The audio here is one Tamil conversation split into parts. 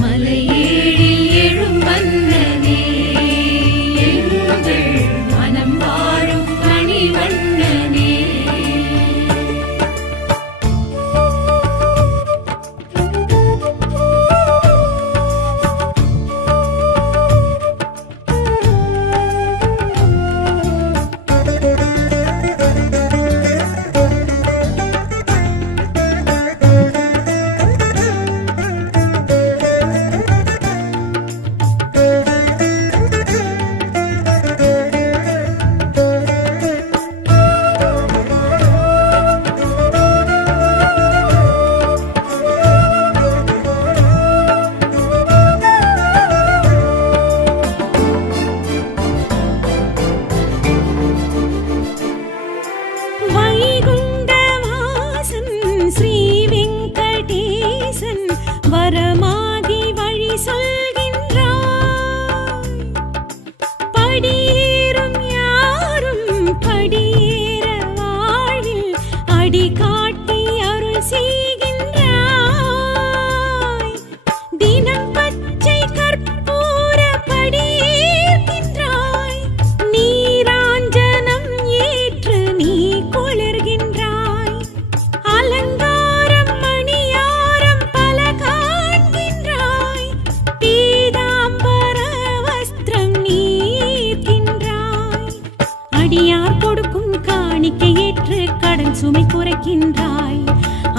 மலையேழில் எழும் மன்னனே, எங்கள் மனம் வாழும் மணிவண்ணனே. வரமாகி வழி சொல்கின்றாய், படியேறும் யாரும் படியேற வாழ்வில் அடி காட்டி அருள் செய்கின்றாய். தினம் பச்சை கற்பூர படியேற்கின்றாய், நீராஞ்சனம் ஏற்று நீ குளிர்கின்றாய். அலங்காரம் மணியாரம் பல காண்கின்றாய், பீதாம்பர வஸ்திரம் நீர்க்கின்றாய். அடியார் கொடுக்கும் காணிக்கை ஏற்று கடன் சுமை குறைக்கின்றாய்,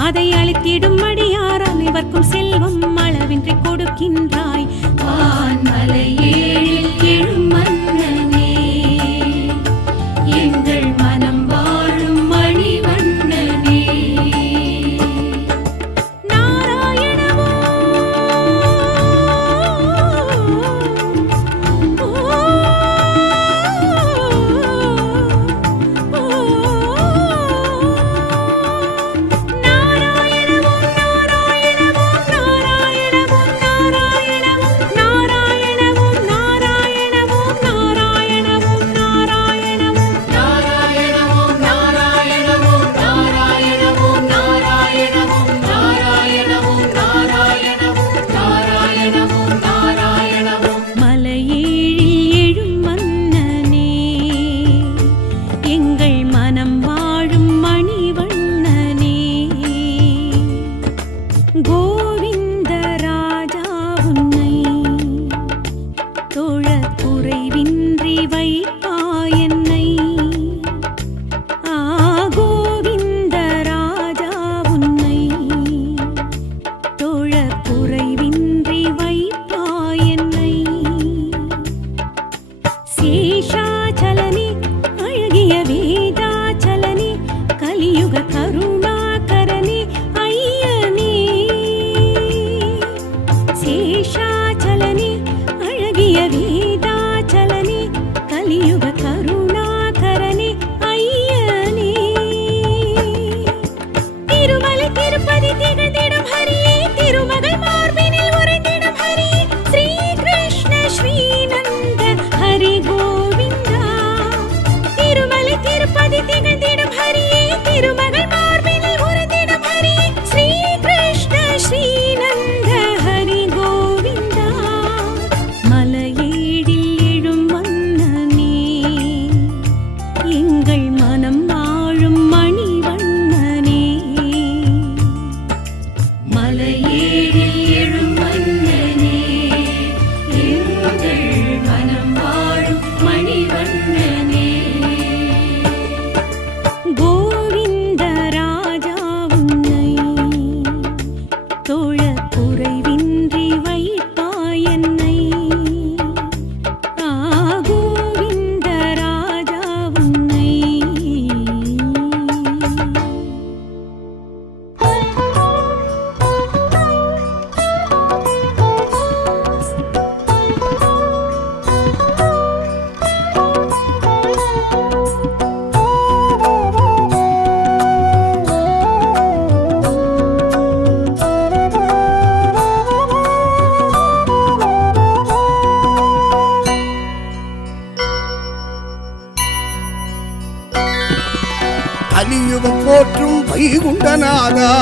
அதை அளித்திடும் அடியார் அனைவர்க்கும் செல்வம் அளவின்றி கொடுக்கின்றாய். வான்மலையேழில் எழும் மன்னனே, எங்கள் மனம் வாழும் மணிவண்ணனே. கலியுகம் போற்றும் வைகுண்டநாதா,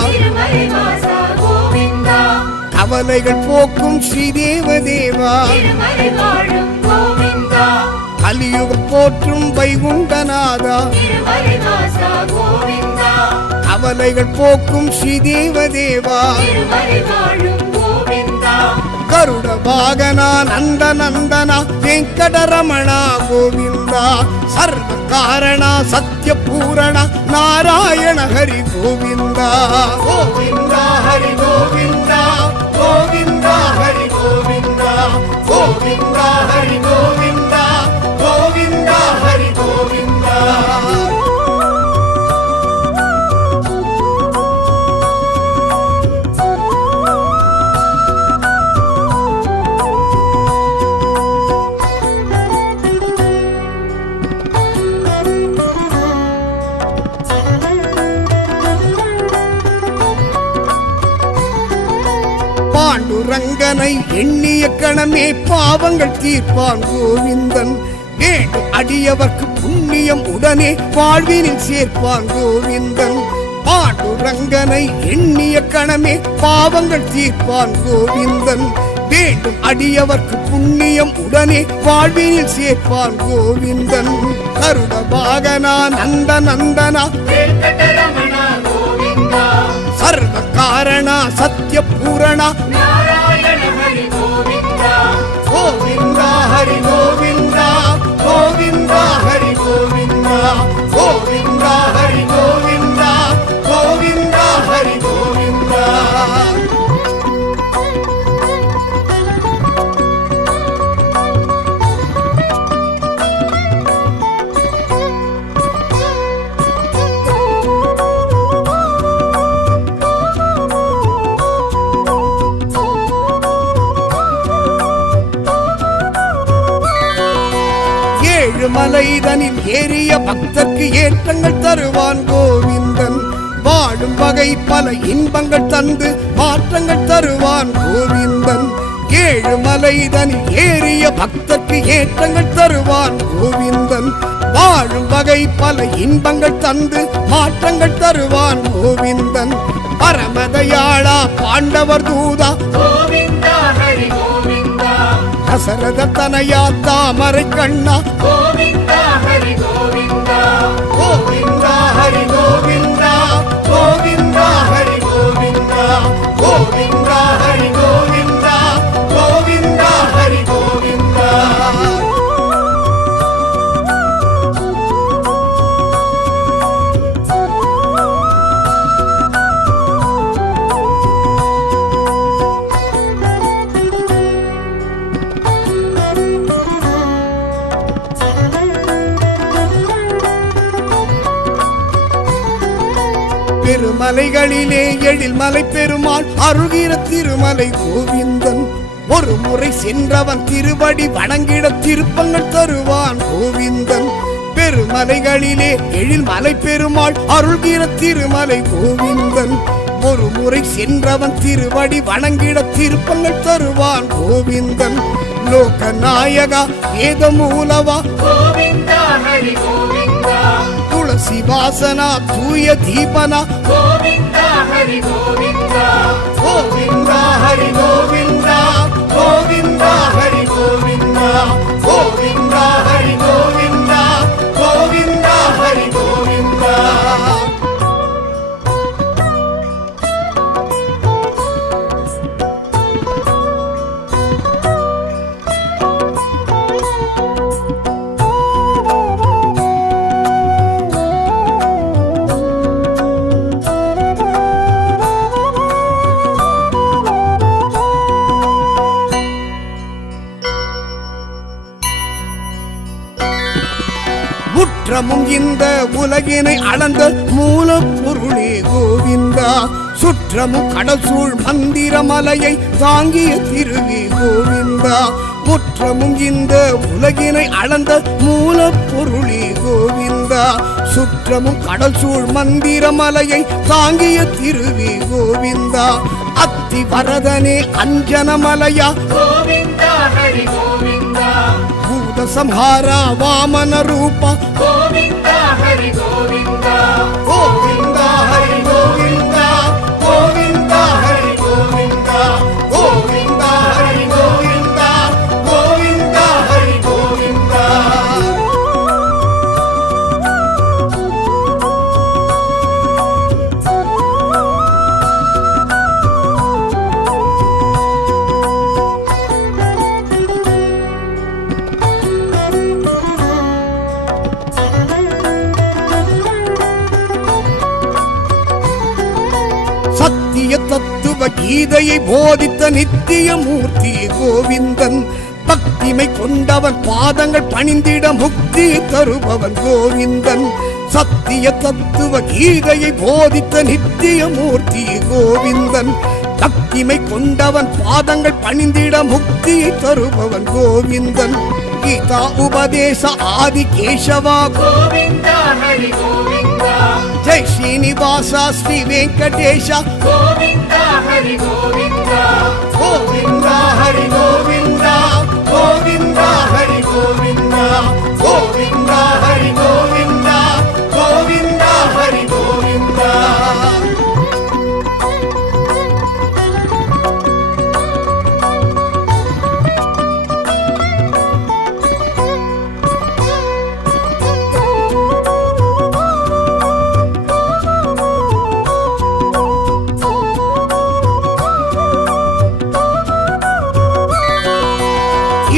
கவலைகள் போக்கும் ஸ்ரீதேவதேவா திருமலை வாழும் கோவிந்தா கலியுகம் போற்றும் வைகுண்டநாதா திருமலை வாசா கோவிந்தா கவலைகள் போக்கும் ஸ்ரீதேவதேவா திருமலை வாழும் கோவிந்தா கருட வாகனா நந்த நந்தனா வெங்கடரமணா கோவிந்தா சர்வ காரணா சத்ய பூரணா நாராயண ஹரி கோவிந்தா கோவிந்தா ஹரி கோவிந்தா கோவிந்தா ஹரி கோவிந்தா கோவிந்தா ஹரி கோவிந்தா கோவிந்தா ஹரி கோவிந்தா பாண்டுரங்கனை எண்ணிய கணமே பாவங்கள் தீர்ப்பான் கோவிந்தன் வேண்டும் அடியவர்க்கு புண்ணியம் உடனே வாழ்வினில் சேர்ப்பான் கோவிந்தன் பாண்டுரங்கனை எண்ணிய கணமே பாவங்கள் தீர்ப்பான் கோவிந்தன் வேண்டும் அடியவர்க்கு புண்ணியம் உடனே வாழ்வினில் சேர்ப்பான் கோவிந்தன் கருட வாகனா நந்த நந்தனா வெங்கடரமணா கோவிந்தா சர்வ காரணா சத்ய பூரணா நாராயண ஹரி கோவிந்தா கோவிந்தா ஹரி கோவிந்தா கோவிந்தா ஹரி கோவிந்தா கோவிந்தா ஹரி கோவிந்தா கோவிந்தா ஹரி கோவிந்தா ஏழுமலைதனில் ஏறிய பக்தர்க்கு ஏற்றங்கள் தருவான் கோவிந்தன் வாழும் வகை பல இன்பங்கள் தந்து மாற்றங்கள் தருவான் கோவிந்தன் ஏழுமலைதனில் ஏறிய பக்தர்க்கு ஏற்றங்கள் தருவான் கோவிந்தன் வாழும் வகை பல இன்பங்கள் தந்து மாற்றங்கள் தருவான் கோவிந்தன் பரமதயாளா பாண்டவர் தூதா கோவிந்தா ஹரி கோவிந்தா தசரத தனயா தாமரை கண்ணா கோவிந்தா ஹரி கோவிந்தா கோவிந்தா ஹரி கோவிந்தா கோவிந்தா ஹரி கோவிந்தா கோவிந்தா ஹரி கோவிந்தா கோவிந்தா ஹரி கோவிந்தா பெருமலைகளிலே எழில்மலை பெருமாள் அருகிற திருமலை கோவிந்தன் ஒரு முறை சென்றவன் திருவடி வணங்கிட திருப்பங்கள் தருவான் கோவிந்தன் பெருமலைகளிலே எழில்மலை பெருமாள் அருள்கிற திருமலை கோவிந்தன் ஒரு முறை சென்றவன் திருவடி வணங்கிட திருப்பங்கள் தருவான் கோவிந்தன் லோகநாயகா வேத மூலவா கோவிந்தா ஹரி கோவிந்தா துளசி வாசனா தூய தீபனா கோவிந்தா ஹரி கோவிந்தா கோவிந்தா ஹரி கோவிந்தா கோவிந்தா ஹரி கோவிந்தா கோவிந்தா ஹரி கோவிந்தா கோவிந்தா ஹரி கோவிந்தா முற்றமும் இந்த உலகினை அளந்த மூலப்பொருளே கோவிந்தா சுற்றமும் கடசூழ் மந்திரமலையை தாங்கிய திருவே கோவிந்தா முற்றமும் இந்த உலகினை அளந்த மூலப்பொருளே கோவிந்தா சுற்றமும் கடசூழ் மந்திரமலையை தாங்கிய திருவே கோவிந்தா அத்தி வரதனே அஞ்சனமலையா கோவிந்தா ஹரி கோவிந்தா பூத சம்ஹாரா வாமன ரூபா கோவிந்தா ஹரி கோவிந்தா கோவிந்தா ஹரி கோவிந்தா கோவிந்தா ஹரி கோவிந்தா கீதையை போதித்த நித்திய மூர்த்தி கோவிந்தன். பக்திமை கொண்டவன் பாதங்கள் பணிந்திட முக்தி தருபவன் கோவிந்தன். சத்திய தத்துவ கீதையை போதித்த நித்திய மூர்த்தி கோவிந்தன். பக்திமை கொண்டவன் பாதங்கள் பணிந்திட முக்தியை தருபவன் கோவிந்தன். கீதா உபதேச ஆதி கேசவா கோவிந்தா ஹரி கோவிந்தா ஜெய் ஸ்ரீனிவாசா ஸ்ரீ வெங்கடேஷா கோவிந்தா ஹரி கோவிந்தா கோவிந்தா ஹரி கோவிந்தா கோவிந்தா ஹரி கோவிந்தா கோவிந்தா ஹரி கோவிந்தா கோவிந்தா ஹரி கோவிந்தா.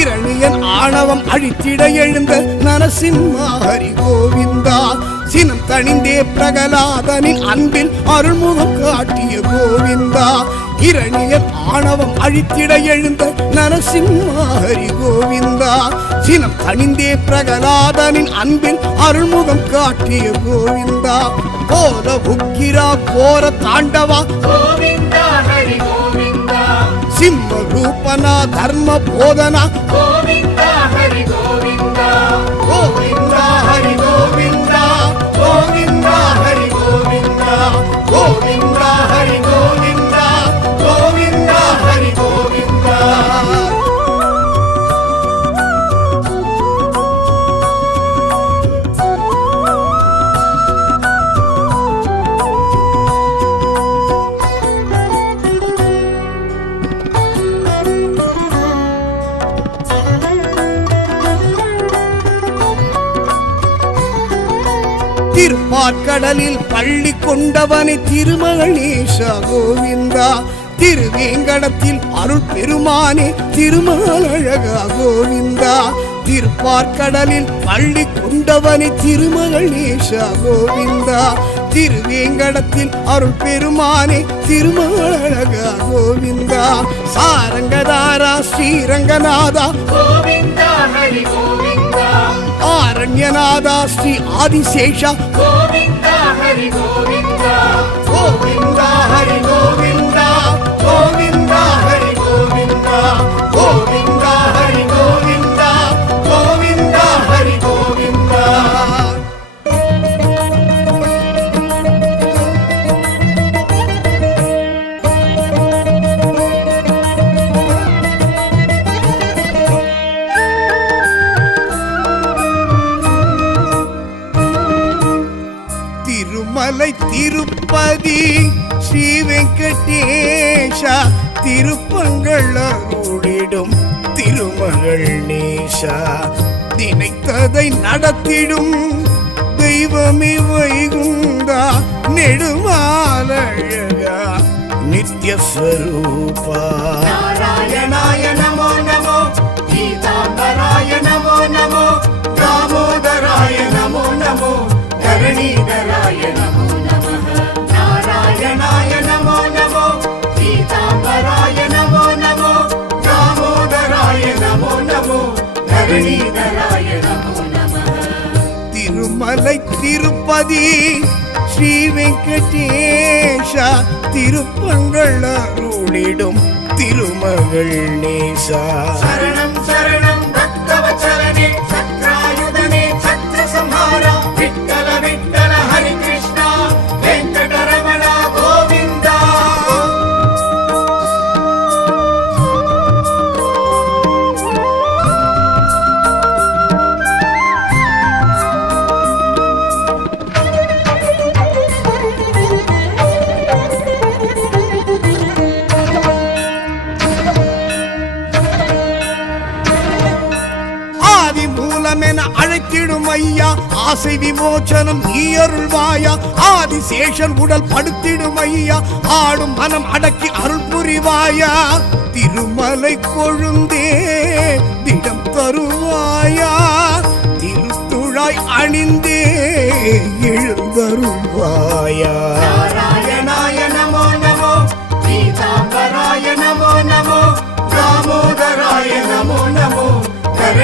இரணியன் ஆணவம் அழித்திட எழுந்த நரசிம்மா ஹரி கோவிந்தா. சினம் தணிந்தே பிரகலாதனின் அன்பில் அருள்முகம் காட்டிய கோவிந்தா. இரணியன் ஆணவம் அழித்திட எழுந்த நரசிம்மா ஹரி கோவிந்தா. சினம் தணிந்தே பிரகலாதனின் அன்பில் அருள்முகம் காட்டிய கோவிந்தா. கோல உக்கிரா கோர தாண்டவா கோவிந்தா ஹரி கோவிந்தா சிம்ம ரூபனா தர்ம போதனா கோவிந்தா ஹரி கோவிந்தா கோவிந்தா ஹரி கோவிந்தா கோவிந்தா ஹரி கோவிந்தா கோவிந்தா ஹரி கோவிந்தா கோவிந்தா ஹரி கோவிந்தா. திருப்பார்கடலில் பள்ளி கொண்டவனை திருமகணேஷா கோவிந்தா. திருவேங்கடத்தில் அருள் பெருமானே திருமாலழகா கோவிந்தா. திருப்பார்கடலில் பள்ளி கொண்டவனை திருமகணேஷா கோவிந்தா. திருவேங்கடத்தில் அருள் பெருமானே திருமாலழகா கோவிந்தா. சாரங்கதாரா ஸ்ரீரங்கநாதா கோவிந்தா ஹரி கோவிந்தா ஆரண்யநாதா ஸ்ரீ ஆதிசேஷா கோவிந்தா ஹரி கோவிந்தா கோவிந்தா ஹரி கோவிந்தா கோவிந்தா ஹரி கோவிந்தா கோவிந்தா ஹரி கோவிந்தா கோவிந்தா ஹரி கோவிந்தா. திருமலை திருப்பதி ஸ்ரீ வெங்கடேஷா திருப்பங்கள் அருளிடும் திருமகள் நேஷா. நினைத்ததை நடத்திடும் தெய்வமே வைகுந்தா நெடுமாலழகா நித்யஸ்வரூபா. நாராயணாய நமோ நமோ கீதாம்பராய நமோ நமோ தாமோதராய நமோ நமோ தரணீதராய நமோ நமः நாராயணாய நமோ நமோ கீதாம்பராய நமோ நமோ தாமோதராய நமோ நமோ தரணீதராய நமோ நமः. திருமலை திருப்பதி ஸ்ரீ வெங்கடேஷா திருப்பங்கள் அருளிடும் திருமகள் நேசா. சரணம் சரணம் பக்தவத்சலனே சத்ராயுதனே சத்ர சம்ஹாரா விட்டல விட்டல ஹரி கிருஷ்ணா வெங்கடரமண கோவிந்தா. ஆதி மூலமென அழைத்திடும் ஐயா ஆசை விமோச்சனம் நீ அருள்வாயா. ஆதிசேஷன் உடல் படுத்திடும் ஐயா ஆடும் மனம் அடக்கி அருள் புரிவாயா. திருமலை கொழுந்தே திடம் தருவாயா. திருத்துழாய் அணிந்தே எழுந்தருள்வாயா. நாராயணாய நமோ நமோ கீதாம்பர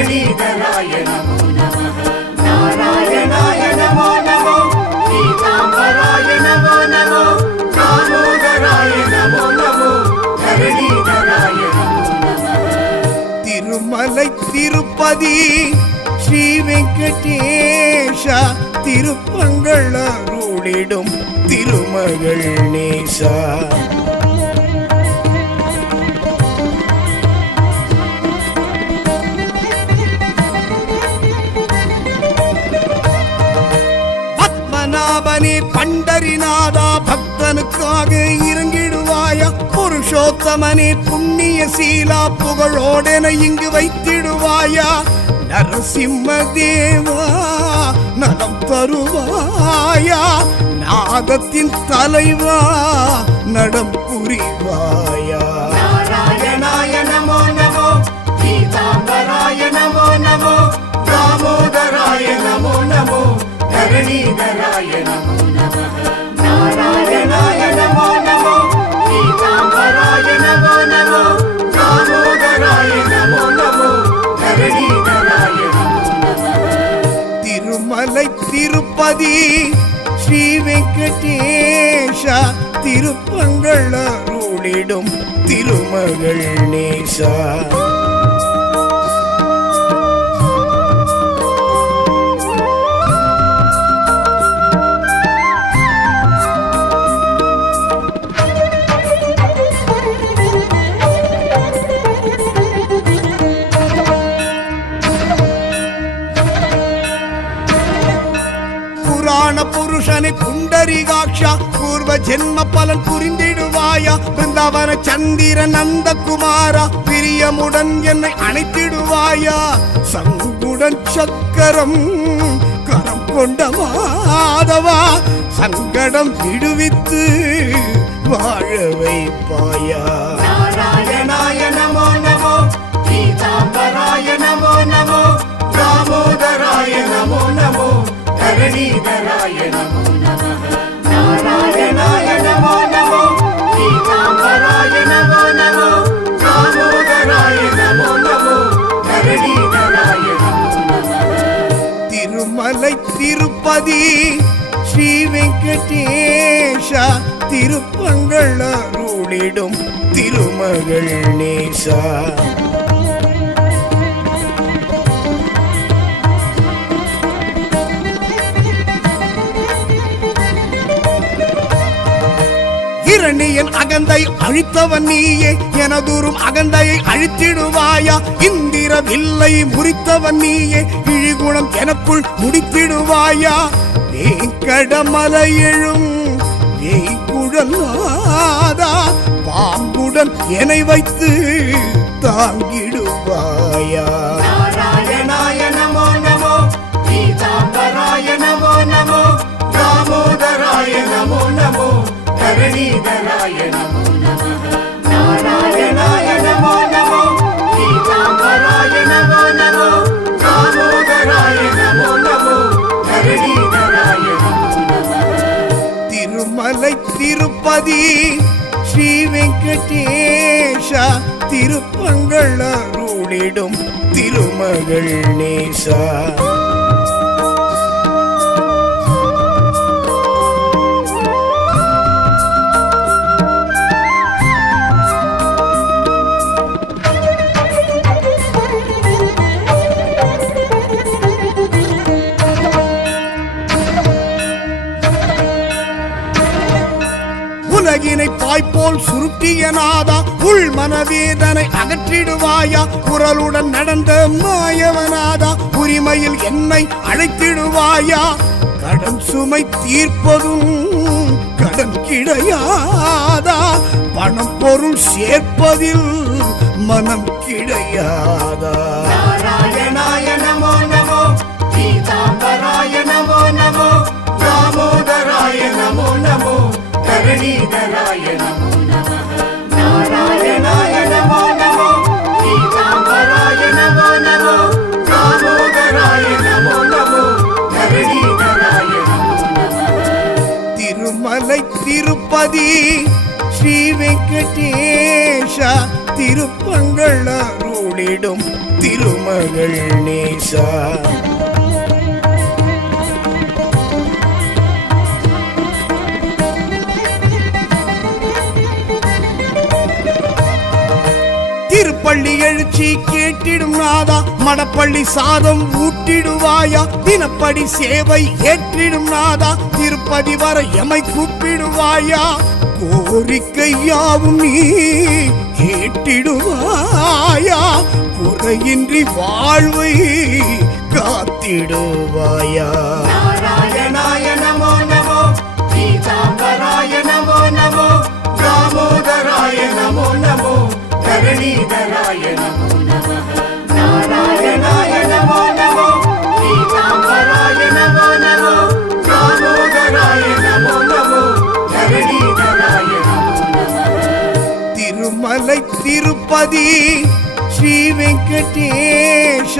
धरणीधराय नमो नमः नारायणाय नमो नमो पीताम्बराय नमो नमो दामोदराय नमो नमो धरणीधराय नमो नमः திருமலை திருப்பதி ஸ்ரீ வெங்கடேஷா திருப்பங்கள் அருளிடும் திருமகள் நேசா பத்மநாபனே பண்டரிநாதா பக்தனுக்காக இறங்கிடுவாயா புருஷோத்தமனே புண்ணிய சீலா புகழோடென இங்கு வைத்திடுவாயா நரசிம்ம தேவா நலம் தருவாயா நாதத்தின் தலைவா நடம் புரிவாயா नारायणाय नमो नमो पीताम्बराय नमो नमो दामोदराय नमो नमो धरणीधराय नमो नमः नारायणाय नमो नमो पीताम्बराय नमो नमो दामोदराय नमो नमो धरणीधराय नमो नमः திருமலை திருப்பதி ஸ்ரீ வெங்கடேஷா திருப்பங்கள் அருளிடும் திருமகள் நேசா புராண புருஷனை புண்டரிகாட்சா பூர்வ ஜென்ம பலன் புரிந்திடுவாயா பிருந்தாவன சந்திர நந்தகுமாரா பிரியமுடன் என்னை அணைத்திடுவாயா சங்குடன் சக்கரம் கரம் கொண்ட மாதவா சங்கடம் விடுவித்து வாழ வைப்பாயா नारायणाय नमो नमो पीताम्बराय नमो नमो दामोदराय नमो नमो धरणीधराय नमो नमः नारायणाय नमो नमो पीताम्बराय नमो नमो दामोदराय नमो नमो धरणीधराय नमो नमः திருமலை திருப்பதி ஸ்ரீ வெங்கடேஷா திருப்பங்கள் அருளிடும் திருமகள் நேசா இரணியன் அகந்தை அழித்தவன் நீயே எனதூரும் அகந்தையை அழித்திடுவாயா இந்திர வில்லை முறித்தவன் நீயே இழிகுணம் எனக்குள் முடித்திடுவாயா வேங்கடமலை எழும் வேய்குழலாதா பாம்புடன் என்னை வைத்து தாங்கிடுவாயா नारायणाय नमो नमो पीताम्बराय नमो नमो दामोदराय नमो नमो धरणीधराय नमो नमः नारायणाय नमो नमो पीताम्बराय नमो नमो दामोदराय नमो नमो धरणीधराय नमो नमः திருமலை திருப்பதி ஸ்ரீ வெங்கடேஷா திருப்பங்கள் அருளிடும் திருமகள் நேசா உலகினை பாய்போல் சுருட்டிய நாதா உள் மனவேதனை அகற்றிடுவாயா குரலுடன் நடந்த மாயவனாதா உரிமையில் என்னை அழைத்திடுவாயா கடன் சுமை தீர்ப்பதும் கடன் கிடையாதா பணம் பொருள் சேர்ப்பதில் மனம் கிடையாதா नारायणाय नमो नमो पीताम्बराय नमो नमो दामोदराय नमो नमो धरणीधराय नमो नमः नारायणाय नमो नमो पीताम्बराय नमो नमो दामोदराय नमो नमो धरणीधराय नमो नमः திருமலை திருப்பதி ஸ்ரீ ஸ்ரீ வெங்கடேஷ திருப்பங்கள் அருளிடும் திருமகள் நேசா. திருப்பள்ளி எழுச்சி கேட்டிடும் நாதா, மடப்பள்ளி சாதம் ஊட்டிடுவாயா, தினப்படி சேவை ஏற்றிடும் நாதா, திருப்பதி வர எமை கூப்பிடுவாயா, கோரிக்கையாவும் நீ கேட்டிடுவாயா, குறையின்றி வாழ்வை காத்திடுவாயா. நாராயணாய நமோ நமோ, பீதாம்பராய நமோ நமோ, தாமோதராய நமோ நமோ, தரணீதராய நமோ நமः. நாராயணாய நமோ நமோ, பீதாம்பராய நமோ நமோ, தாமோதராய நமோ நமோ, தரணீதராய நமோ நமः. திருமலை திருப்பதி ஸ்ரீ வெங்கடேஷ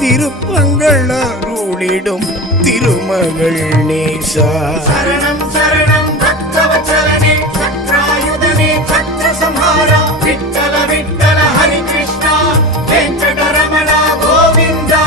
திருப்பங்கள் அருளிடும் திருமகள் நேசா. சரணம் சரணம் பக்தவத்சலனே, சக்ராயுதனே, சத்ரசம்ஹாரா, விட்டல விட்டல ஹரி கிருஷ்ணா, வெங்கடரமண கோவிந்தா.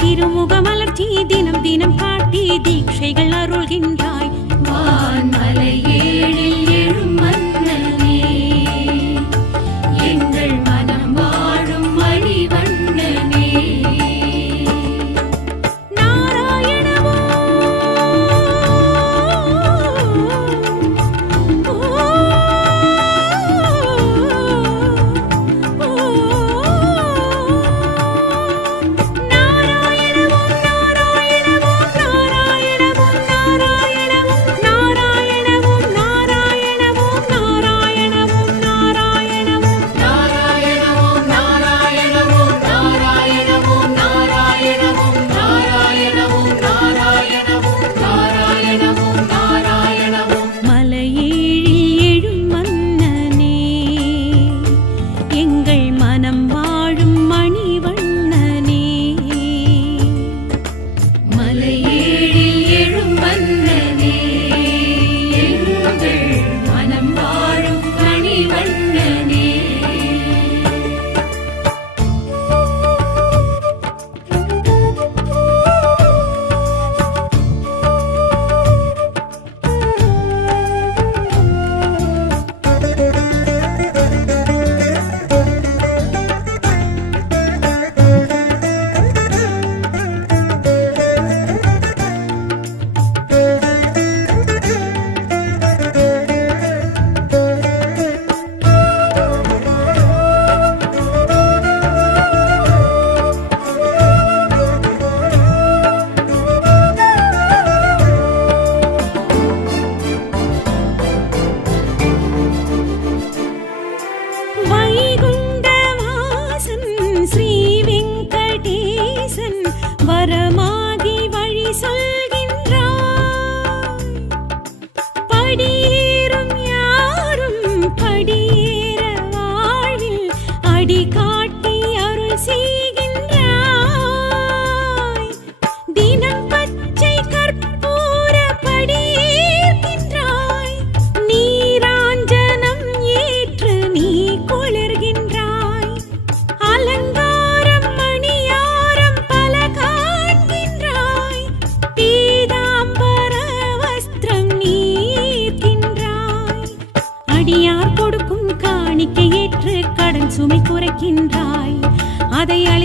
திருமுகமலர்ச்சி தினம் தினம் காட்டி தீட்சைகள் அருள்கின்றாய். வான்மலை ஏழில் எழும் மன்னனே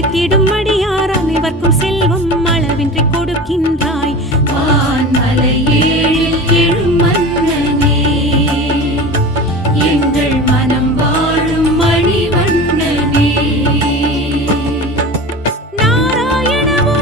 செலுத்திடும் அடியார் அனைவர்க்கும் செல்வம் அளவின்றி கொடுக்கின்றாய். வான்மலை ஏழில் எழும் மன்னனே, எங்கள் மனம் வாழும் மணிவண்ணனே. நாராயணவோ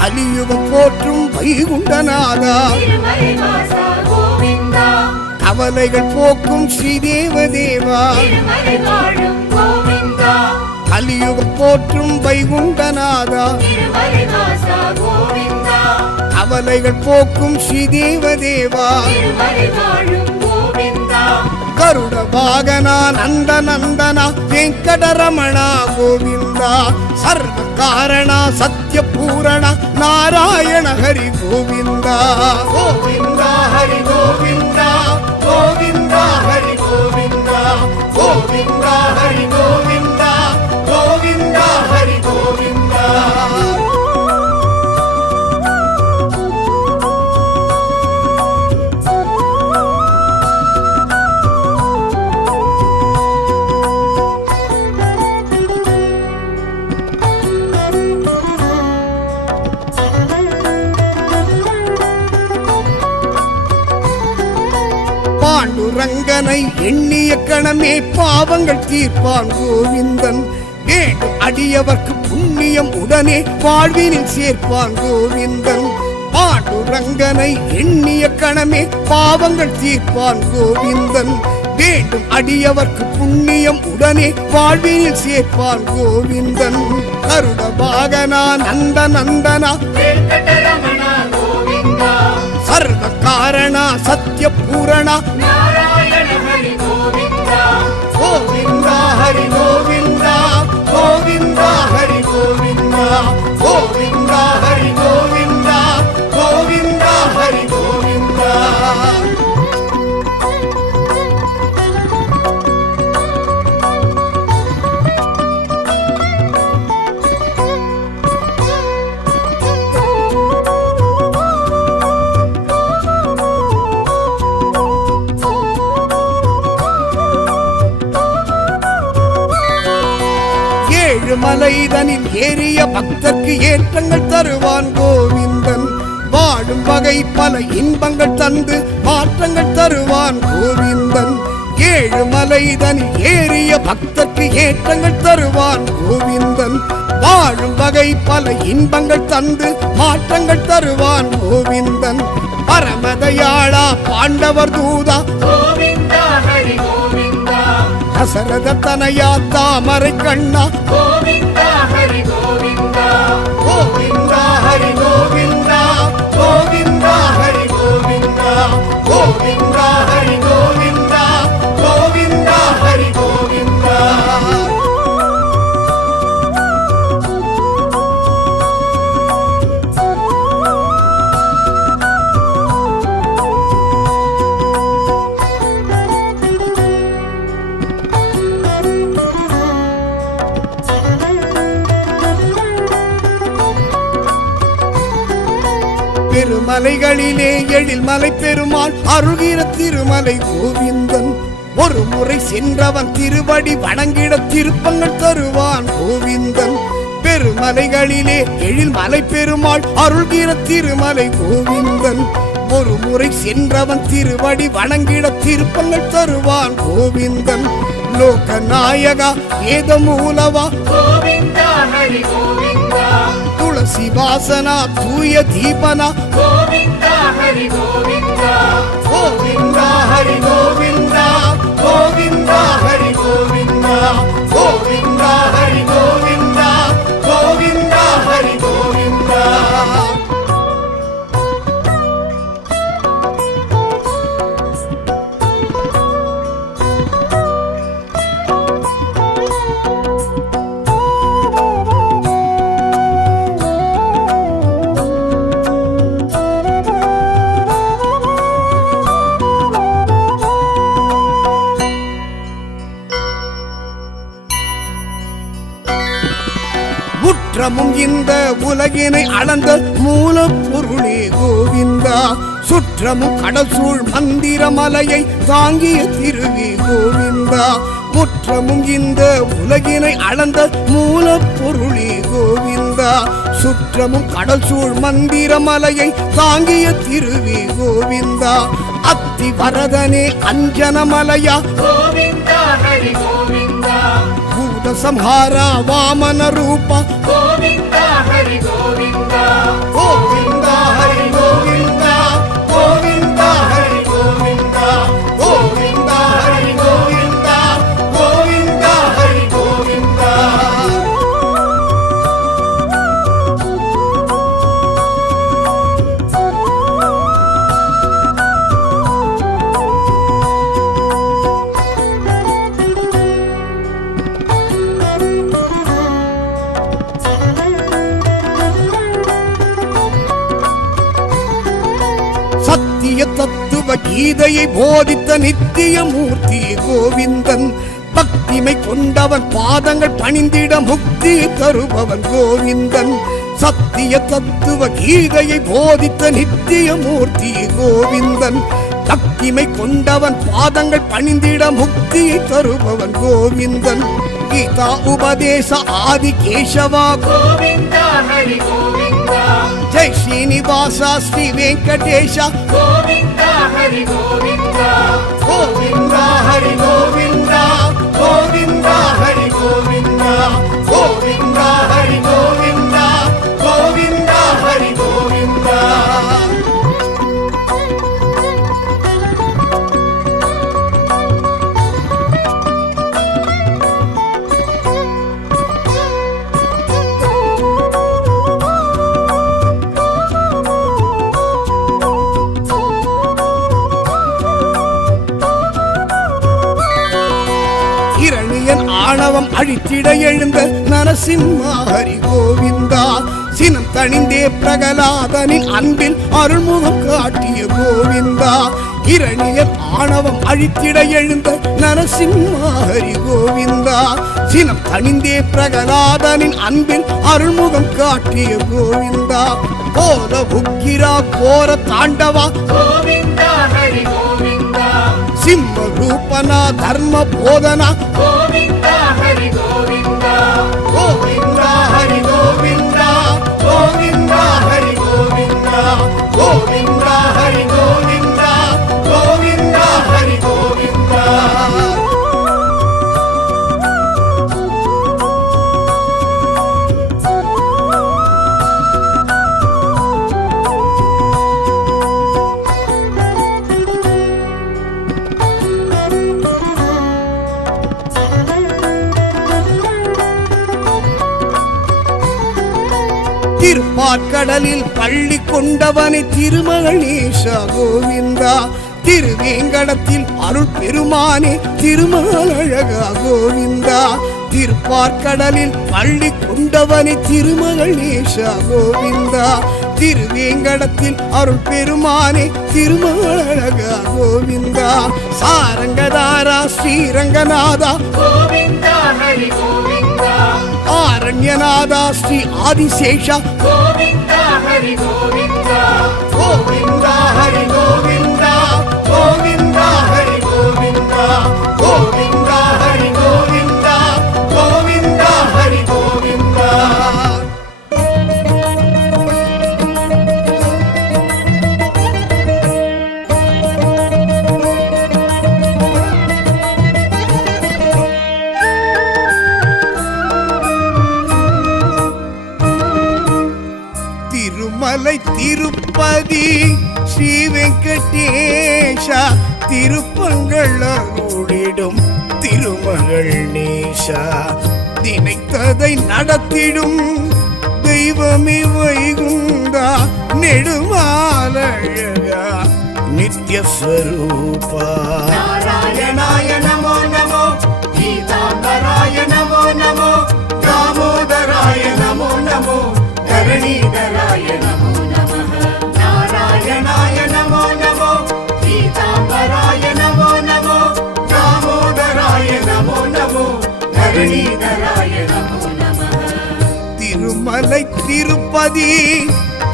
கலியுகம் போற்றும் வைகுண்டநாதா, கவலைகள் போக்கும் ஸ்ரீதேவதேவா, கலியுகம் போற்றும் வைகுண்டநாதா, கவலைகள் போக்கும் ஸ்ரீதேவதேவா, கருட வாகனா நந்த நந்தனா வெங்கடரமணா கோவிந்தா, சர்வ காரணா சத்ய பூரணா நாராயண ஹரி கோவிந்தா. கோவிந்தா ஹரி கோவிந்தா, கோவிந்தா ஹரி கோவிந்தா, கோவிந்தா ஹரி கோவிந்தா, கோவிந்தா ஹரி கோவிந்தா. பாண்டுரங்கனை எண்ணிய கணமே பாவங்கள் தீர்ப்பான் கோவிந்தன், வேண்டும் அடியவர்க்கு புண்ணியம் உடனே வாழ்வினில் சேர்ப்பான் கோவிந்தன். பாண்டுரங்கனை எண்ணிய கணமே பாவங்கள் தீர்ப்பான் கோவிந்தன், வேண்டும் அடியவர்க்கு புண்ணியம் உடனே வாழ்வினில் சேர்ப்பான் கோவிந்தன். கருட வாகனா நந்த நந்தனா வெங்கடரமணா கோவிந்தா, சர்வ காரணா சத்ய பூரணா நாராயண ஹரி கோவிந்தா. கோவிந்தா ஹரி கோவிந்தா, கோவிந்தா ஹரி கோவிந்தா, கோவிந்தா ஹரி கோவிந்தா, கோவிந்தா ஹரி கோவிந்தா. மலைதனில் ஏறிய பக்தர்க்கு ஏற்றங்கள் தருவான் கோவிந்தன். வாழும் வகை பல இன்பங்கள் தந்து மாற்றங்கள் தருவான் கோவிந்தன். 7 மலைதனில் ஏறிய பக்தர்க்கு ஏற்றங்கள் தருவான் கோவிந்தன். வாழும் வகை பல இன்பங்கள் தந்து மாற்றங்கள் தருவான் கோவிந்தன். பரமதயாளா பாண்டவர் தூதா கோவிந்தா ஹரி கோவிந்தா தசரத தனயா தாமரை கண்ணா கோவிந்தா ஹரி கோவிந்தா கோவிந்தா ஹரி கோவிந்தா கோவிந்தா ஹரி கோவிந்தா கோவிந்தா ஹரி கோவிந்தா கோவிந்தா ஹரி கோவிந்தா. பெருமலைகளிலே எழில்மலை பெருமாள் அருகிற திருமலை கோவிந்தன். ஒரு முறை சென்றவன் திருவடி வணங்கிட திருப்பங்கள் தருவான் கோவிந்தன். பெருமலைகளிலே எழில்மலை பெருமாள் அருள்கிற திருமலை கோவிந்தன். ஒரு முறை சென்றவன் திருவடி வணங்கிட திருப்பங்கள் தருவான் கோவிந்தன். லோகநாயகா வேத மூலவா கோவிந்தா ஹரி கோவிந்தா துளசி வாசனா தூய தீபனா கோவிந்தா ஹரி கோவிந்தா கோவிந்தா ஹரி கோவிந்தா கோவிந்தா ஹரி கோவிந்தா கோவிந்தா ஹரி கோவிந்தா கோவிந்தா ஹரி கோவிந்தா. முற்றமும் இந்த உலகினை அளந்த மூலப்பொருளே கோவிந்தா. சுற்றமும் கடல் சூழ் மந்திர மலையை தாங்கிய திருவி கோவிந்தா. முற்றமும் இந்த உலகினை அளந்த மூலப்பொருளே கோவிந்தா. சுற்றமும் கடல் சூழ் மந்திர மலையை தாங்கிய திருவி கோவிந்தா. அத்தி வரதனே அஞ்சனமலையா கோவிந்தா ஹரி கோவிந்தா பூத சம்ஹாரா வாமன ரூபா கோவிந்தா ஹரி கோவிந்தா கோவிந்தா ஹரி கோவிந்தா கோவிந்தா ஹரி கோவிந்தா கோவிந்தா ஹரி கோவிந்தா கோவிந்தா ஹரி கோவிந்தா. சத்திய தத்துவ கீதையை போதித்த நித்திய மூர்த்தி கோவிந்தன். பக்திமை கொண்டவன் பாதங்கள் பணிந்திட முக்தி தருபவன் கோவிந்தன். சத்திய தத்துவ கீதையை போதித்த நித்திய மூர்த்தி கோவிந்தன். பக்திமை கொண்டவன் பாதங்கள் பணிந்திட முக்தி தருபவன் கோவிந்தன். கீதா உபதேச ஆதி கேசவா கோவிந்தா ஹரி கோவிந்தா ஜெய் ஸ்ரீனிவாசா ஸ்ரீ வெங்கடேஷா கோவிந்தா ஹரி கோவிந்தா கோவிந்தா ஹரி கோவிந்தா கோவிந்தா ஹரி கோவிந்தா கோவிந்தா ஹரி கோவிந்தா கோவிந்தா ஹரி கோவிந்தா. இரணியன் ஆணவம் அழித்திட எழுந்த நரசிம்மா ஹரி கோவிந்தா. சினம் தணிந்தே பிரகலாதனின் அன்பில் அருள்முகம் காட்டிய கோவிந்தா. இரணியன் ஆணவம் அழித்திட எழுந்த நரசிம்மா ஹரி கோவிந்தா. சினம் தணிந்தே பிரகலாதனின் அன்பில் அருள்முகம் காட்டிய கோவிந்தா. கோல உக்கிரா கோர தாண்டவா கோவிந்தா ஹரி கோவிந்தா சிம்ம ரூபனா தர்ம போதனா கோவிந்தா ஹரி கோவிந்தா கோவிந்தா திருப்பார்கடலில் பள்ளி கொண்டவனை திருமகள் ஈசா கோவிந்தா திருவேங்கடத்தில் அருள் பெருமானே திருமால் அழகா கோவிந்தா திருப்பார்கடலில் பள்ளி கொண்டவனை திருமகள் ஈசா கோவிந்தா திருவேங்கடத்தில் அருள் பெருமானே திருமால் அழகா கோவிந்தா சாரங்கதாரா ஸ்ரீரங்கநாதா கோவிந்தா ஹரி கோவிந்தா ஆரண்யநாதா ஸ்ரீ ஆதிசேஷா கோவிந்தா ஹரி கோவிந்தா கோவிந்தா ஹரி கோவிந்தா கோவிந்தா ஹரி கோவிந்தா கோவிந்தா ஹரி கோவிந்தா கோவிந்தா ஹரி கோவிந்தா திருமலை திருப்பதி ஸ்ரீ வெங்கடேஷா திருப்பங்கள் அருளிடும் திருமகள் நேஷா நினைத்ததை நடத்திடும் தெய்வமே வைகுந்தா நெடுமாலழகா நித்யஸ்வரூபா நாராயணாய நமோ நமோ கீதாம்பராய நமோ நமோ தாமோதராய நமோ நமோ தரணீதராய நமோ நமः நாராயணாய நமோ நமோ கீதாம்பராய நமோ நமோ தாமோதராய நமோ நமோ தரணீதராய நமோ நமः திருமலை திருப்பதி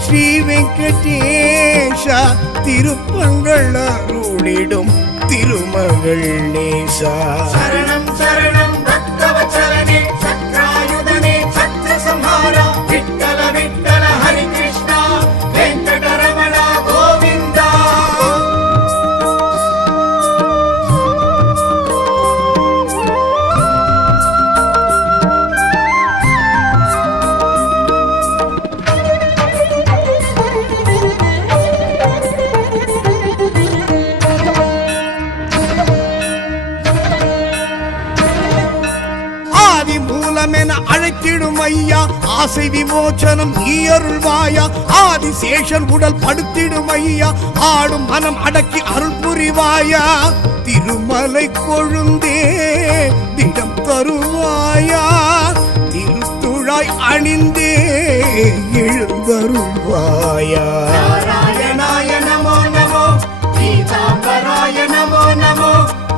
ஸ்ரீ வெங்கடேஷா திருப்பங்கள் அருளிடும் திருமகள் நேசா சரணம் சரணம் பக்தவச்சலனே சக்ராயுதனே சத்ரசம்ஹாரா விட்டல விட்டல ஹரி கிருஷ்ணா வெங்கடரமண கோவிந்தா ஆதி மூலமென அழைத்திடும் ஐயா ஆசை விமோச்சனம் நீ அருள்வாயா ஆதிசேஷன் உடல் படுத்திடும் ஐயா ஆடும் மனம் அடக்கி அருள் புரிவாயா திருமலை கொழுந்தே திடம் தருவாயா திருத்துழாய் அணிந்தே எழுந்தருள்வாயா நாராயணாய நமோ நமோ கீதாம்பராய நமோ நமோ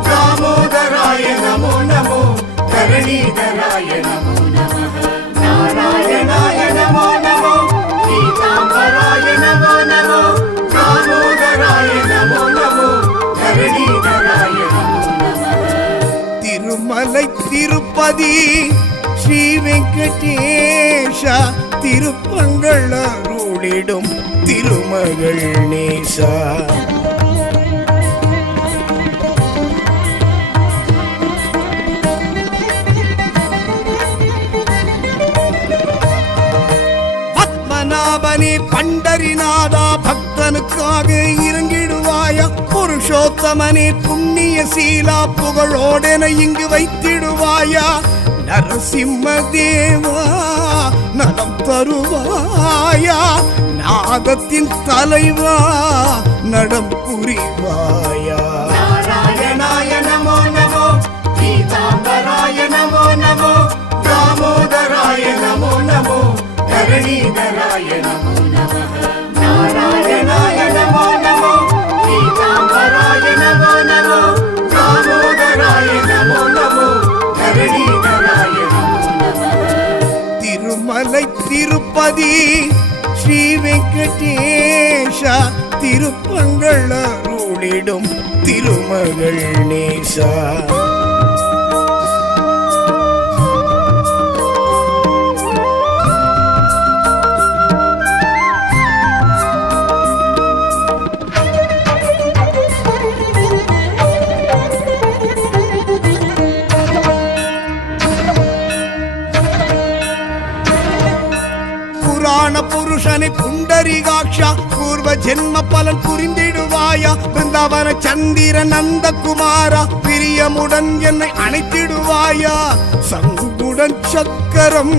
தாமோதராய நமோ நமோ தரணீதராய நமோ நமः நாராயணாய நமோ நமோ கீதாம்பராய நமோ நமோ தாமோதராய நமோ நமோ தரணீதராய நமோ நமः திருமலை திருப்பதி ஸ்ரீ வெங்கடேஷா திருப்பங்கள் அருளிடும் திருமகள் நேசா பத்மநாபனே பண்டரிநாதா பக்தனுக்காக இறங்கிடுவாயா புருஷோத்தமனே புண்ணிய சீலா புகழோடென இங்கு வைத்திடுவாயா நரசிம்ம தேவா நலம் தருவாயா நாதத்தின் தலைவா நடம் புரிவாயா நாராயணாய நமோ நமோ கீதாம்பராய நமோ நமோ தாமோதராய நமோ நமோ தரணீதராய நமோ நமः நாராயணாய நமோ நமோ கீதாம்பராய நமோ நமோ தாமோதராய நமோ நமோ தரணீதராய நமோ நமः திருமலை திருப்பதி ஸ்ரீ வெங்கடேஷா திருப்பங்கள் அருளிடும் திருமகள் நேசா புராண புருஷனை புண்டரிகாட்சா பூர்வ ஜென்ம பலன் புரிந்திடுவாயா பிருந்தாவன சந்திர நந்த குமாரா பிரியமுடன் என்னை அணைத்திடுவாயா சங்குடன் சக்கரம்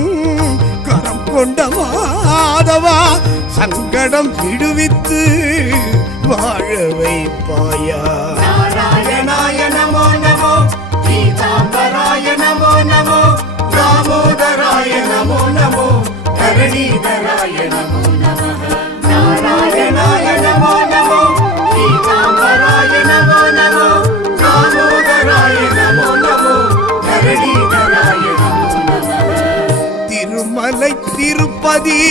கரம் கொண்ட மாதவா சங்கடம் விடுவித்து வாழ வைப்பாயா. நாராயணாய நமோ நமோ, பீதாம்பராய நமோ நமோ, தாமோதராய நமோ நமோ, தரணீதராய நமோ நமः. நாராயணாய நமோ நமோ, பீதாம்பராய நமோ நமோ, தாமோதராய நமோ நமோ, தரணீதராய நமோ நமः. திருமலை திருப்பதி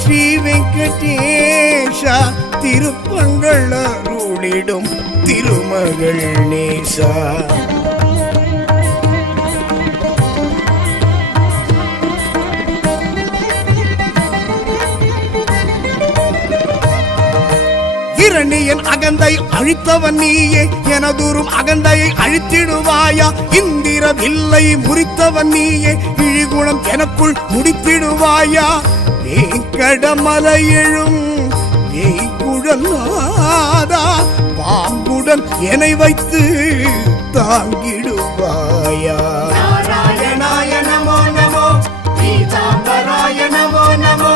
ஸ்ரீ வெங்கடேஷா திருப்பங்கள் அருளிடும் திருமகள் நேசா. இரணியன் அகந்தை அழித்தவன் நீயே, எனதூரும் அகந்தையை அழித்திடுவாயா. இந்திர வில்லை முறித்தவன் நீயே, இழிகுணம் எனக்குள் முடித்திடுவாயா. வேங்கடமலை எழும் வேய்குழலாதா பாம்புடன் என்னை வைத்து தாங்கிடுவாயா. நாராயணாய நமோ நமோ, பீதாம்பராய நமோ நமோ,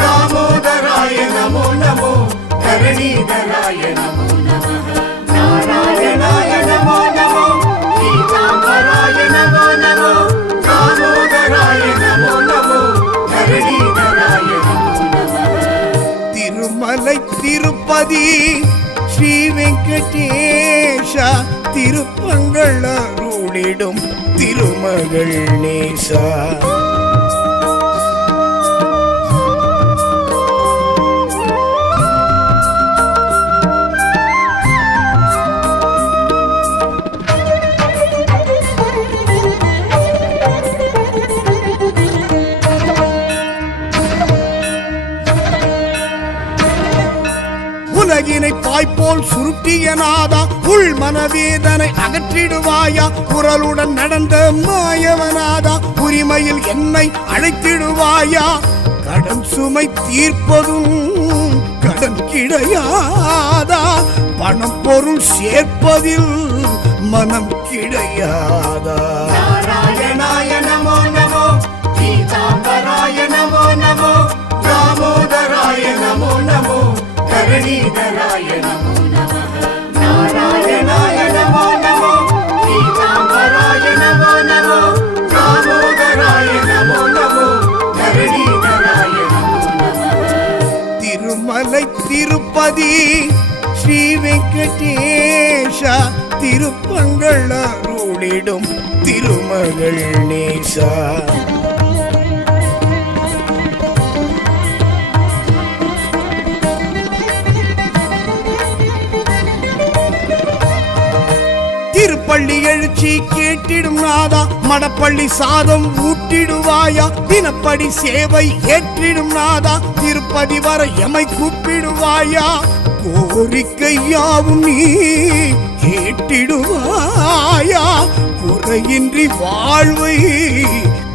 தாமோதராய நமோ நமோ, தரணீதராய நமோ நமः. நாராயணாய நமோ நமோ, பீதாம்பராய நமோ நமோ, தாமோதராய நமோ நமோ, தரணீதராய நமோ நமः. திருமலை திருப்பதி ஸ்ரீ வெங்கடேஷா திருப்பங்கள் அருளிடும் திருமகள் நேசா. உலகினை பாய்போல் சுருட்டிய நாதா உள் மனவேதனை அகற்றிடுவாயா. குரலுடன் நடந்த மாயவனாதா உரிமையில் என்னை அழைத்திடுவாயா. கடன் சுமை தீர்ப்பதும் கடன் கிடையாதா, பணம் பொருள் சேர்ப்பதில் மனம் கிடையாதா. நாராயணாய நமோ நமோ, பீதாம்பராய நமோ நமோ, தாமோதராய நமோ நமோ, தரணீதராய நமோ நமः. நாராயணாய நமோ நமோ, பீதாம்பராய நமோ நமோ, தாமோதராய நமோ நமோ, தரணீதராய நமோ நமः. திருமலை திருப்பதி ஸ்ரீ வெங்கடேஷா திருப்பங்கள் அருளிடும் திருமகள் நேசா. திருப்பள்ளி எழுச்சி கேட்டிடும் நாதா மடப்பள்ளி சாதம் ஊட்டிடுவாயா. தினப்படி சேவை ஏற்றிடும் நாதா திருப்பதி வர எமை கூப்பிடுவாயா. கோரிக்கை யாவும் நீ கேட்டிடுவாயா, குறையின்றி வாழ்வை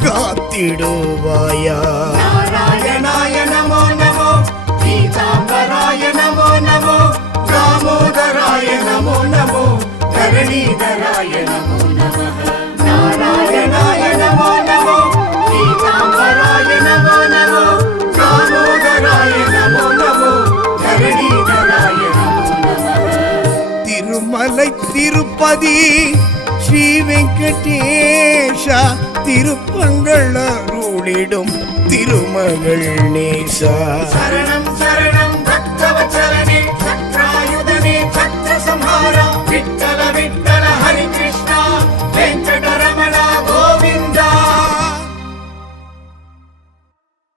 காத்திடுவாயா. நாராயணாய நமோ நமோ, பீதாம்பராய நமோ நமோ, தாமோதராய நமோ நமோ, தரணீதராய நமோ நமः. நாராயணாய நமோ நமோ, பீதாம்பராய நமோ நமோ, தாமோதராய நமோ நமோ, தரணீதராய நமோ நமः. திருமலை திருப்பதி ஸ்ரீ வெங்கடேஷா திருப்பங்கள் அருளிடும் திருமகள் நேசா. சரணம் சரணம்